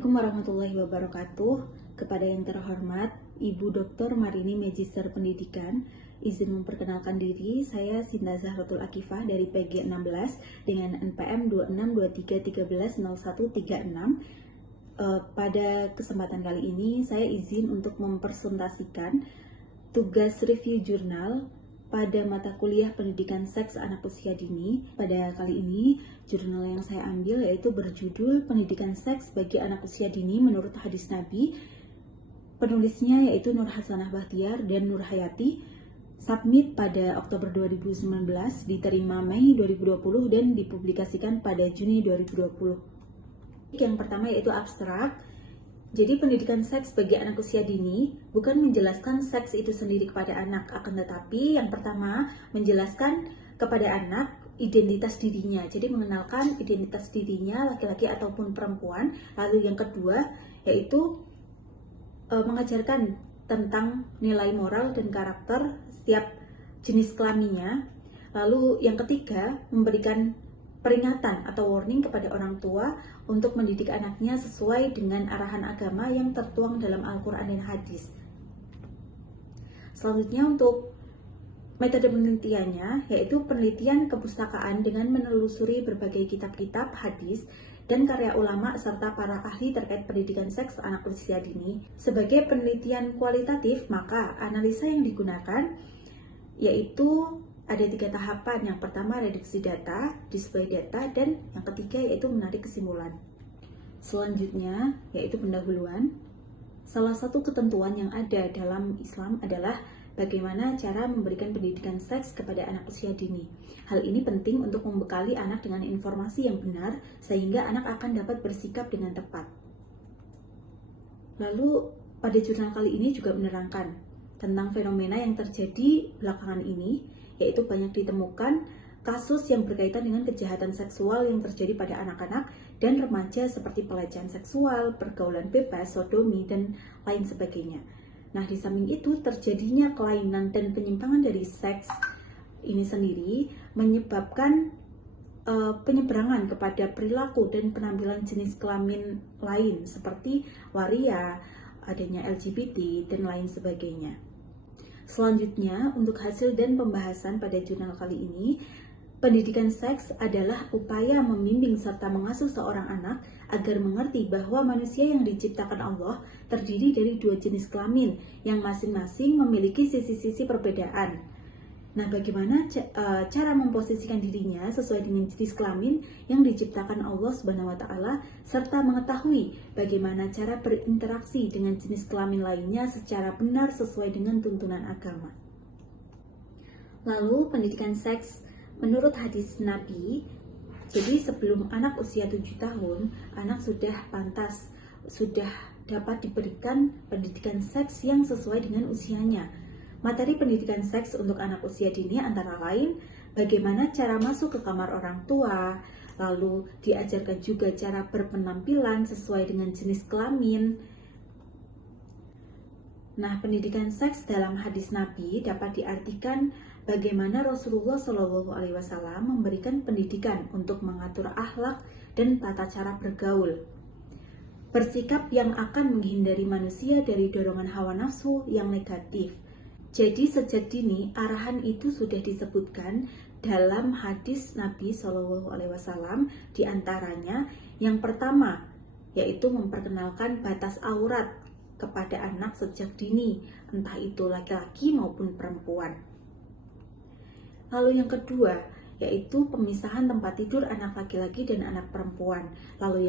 Assalamualaikum warahmatullahi wabarakatuh. Kepada yang terhormat Ibu Dr. Marini Magister Pendidikan, izin memperkenalkan diri, saya Sinta Zahratul Akifah dari PG 16 dengan NPM 2623130136. Pada kesempatan kali ini saya izin untuk mempresentasikan tugas review jurnal pada mata kuliah pendidikan seks anak usia dini. Pada kali ini, jurnal yang saya ambil yaitu berjudul Pendidikan Seks bagi Anak Usia Dini Menurut Hadis Nabi. Penulisnya yaitu Nur Hasanah Bahtiar dan Nur Hayati. Submit pada Oktober 2019, diterima Mei 2020 dan dipublikasikan pada Juni 2020. Yang pertama yaitu abstrak. Jadi pendidikan seks bagi anak usia dini bukan menjelaskan seks itu sendiri kepada anak, akan tetapi yang pertama menjelaskan kepada anak identitas dirinya. Jadi mengenalkan identitas dirinya laki-laki ataupun perempuan. Lalu yang kedua yaitu mengajarkan tentang nilai moral dan karakter setiap jenis kelaminnya. Lalu yang ketiga memberikan peringatan atau warning kepada orang tua untuk mendidik anaknya sesuai dengan arahan agama yang tertuang dalam Al-Quran dan Hadis. Selanjutnya untuk metode penelitiannya yaitu penelitian kepustakaan dengan menelusuri berbagai kitab-kitab hadis dan karya ulama serta para ahli terkait pendidikan seks anak usia dini. Sebagai penelitian kualitatif, maka analisa yang digunakan yaitu ada 3 tahapan. Yang pertama reduksi data, display data, dan yang ketiga yaitu menarik kesimpulan. Selanjutnya yaitu pendahuluan. Salah satu ketentuan yang ada dalam Islam adalah bagaimana cara memberikan pendidikan seks kepada anak usia dini. Hal ini penting untuk membekali anak dengan informasi yang benar sehingga anak akan dapat bersikap dengan tepat. Lalu pada jurnal kali ini juga menerangkan tentang fenomena yang terjadi belakangan ini, yaitu banyak ditemukan kasus yang berkaitan dengan kejahatan seksual yang terjadi pada anak-anak dan remaja seperti pelecehan seksual, pergaulan bebas, sodomi, dan lain sebagainya. Nah, di samping itu terjadinya kelainan dan penyimpangan dari seks ini sendiri menyebabkan penyeberangan kepada perilaku dan penampilan jenis kelamin lain seperti waria, adanya LGBT, dan lain sebagainya. Selanjutnya, untuk hasil dan pembahasan pada jurnal kali ini, pendidikan seks adalah upaya membimbing serta mengasuh seorang anak agar mengerti bahwa manusia yang diciptakan Allah terdiri dari 2 jenis kelamin yang masing-masing memiliki sisi-sisi perbedaan. Nah, bagaimana cara memposisikan dirinya sesuai dengan jenis kelamin yang diciptakan Allah Subhanahu wa Ta'ala, serta mengetahui bagaimana cara berinteraksi dengan jenis kelamin lainnya secara benar sesuai dengan tuntunan agama. Lalu, pendidikan seks menurut hadis Nabi, jadi sebelum anak usia 7 tahun, anak sudah pantas, sudah dapat diberikan pendidikan seks yang sesuai dengan usianya. Materi pendidikan seks untuk anak usia dini antara lain bagaimana cara masuk ke kamar orang tua, lalu diajarkan juga cara berpenampilan sesuai dengan jenis kelamin. Nah, pendidikan seks dalam hadis Nabi dapat diartikan bagaimana Rasulullah SAW memberikan pendidikan untuk mengatur akhlak dan tata cara bergaul. Bersikap yang akan menghindari manusia dari dorongan hawa nafsu yang negatif. Jadi sejak dini arahan itu sudah disebutkan dalam hadis Nabi SAW, diantaranya yang pertama yaitu memperkenalkan batas aurat kepada anak sejak dini, entah itu laki-laki maupun perempuan. Lalu yang kedua yaitu pemisahan tempat tidur anak laki-laki dan anak perempuan. Lalu yang